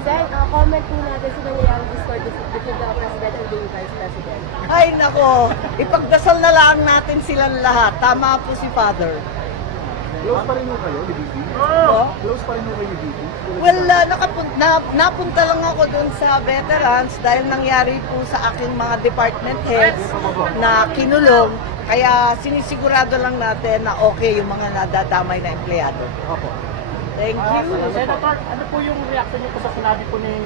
Sen, comment po natin sa nangyayaring discord between the President and the Vice President. Ay nako, ipagdasal na lang natin silang lahat. Tama po si Father. Close pa rin mo kayo, ni BP? Oh. Close pa rin mo kayo, ni BP? Well, napunta lang ako dun sa veterans dahil nangyari po sa aking mga department heads na kinulong. Kaya sinisigurado lang natin na okay yung mga nadadamay na empleyado. Opo. Thank you. Senator, ano po yung reaction niyo po sa sinabi po ni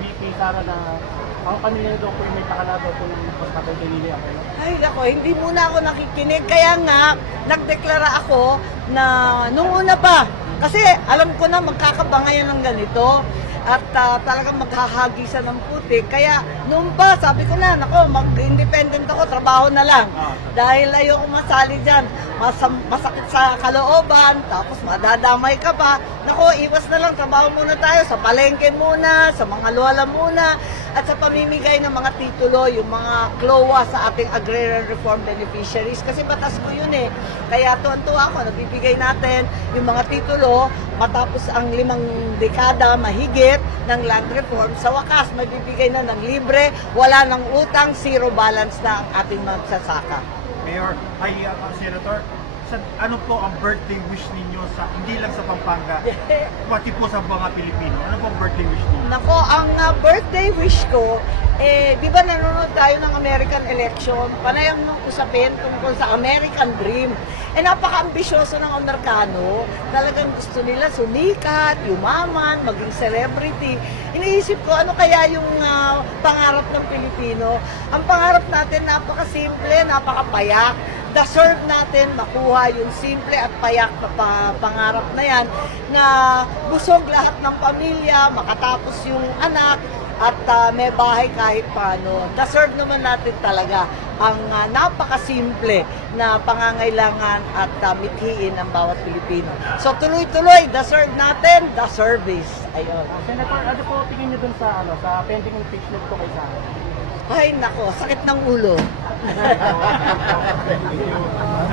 VP Sara na ang kanila daw po yung may takanado po ng pagkatay kay Nili Aquino? Ay, nako, hindi muna ako nakikinig. Kaya nga, nagdeklara ako na nung una pa. Kasi alam ko na magkakabangayan ng ganito at talagang maghahagisan ng putik. Kaya noon pa, sabi ko na, nako, mag-independent ako, trabaho na lang. Dahil ayoko masali dyan. Masakit sa kalooban, tapos madadamay ka pa. Nako, iwas na lang, trabaho muna tayo sa palengke muna, sa mga luwala muna, at sa pamimigay ng mga titulo, yung mga CLOA sa ating Agrarian Reform Beneficiaries. Kasi batas ko yun eh. Kaya tuwan-tuwa ako, nabibigay natin yung mga titulo matapos ang 5 dekada mahigit ng land reform. Sa wakas, mabibigay na ng libre, wala ng utang, zero balance na ang ating magsasaka. Mayor, Senator, ano po ang birthday wish ninyo sa hindi lang sa Pampanga, pati po sa mga Pilipino? Ano po ang birthday wish ninyo? Nako, ang birthday wish ko, di ba nanonood tayo ng American election? Panay ang usapin tungkol sa American Dream. Napaka-ambisyoso ng Amerikano. Talagang gusto nila sumikat, yumaman, maging celebrity. Iniisip ko, ano kaya yung pangarap ng Pilipino? Ang pangarap natin, napaka-simple, napaka-payak. Deserve natin makuha yung simple at payak na pangarap na yan na busog lahat ng pamilya, makatapos yung anak at may bahay kahit paano. Deserve naman natin talaga ang napakasimple na pangangailangan at mithiin ng bawat Pilipino. So tuloy-tuloy, deserve natin the service. Ayun. Senator, ano po tingin niyo dun sa sa pending impeachment po kay Sara? Ay nako, sakit ng ulo.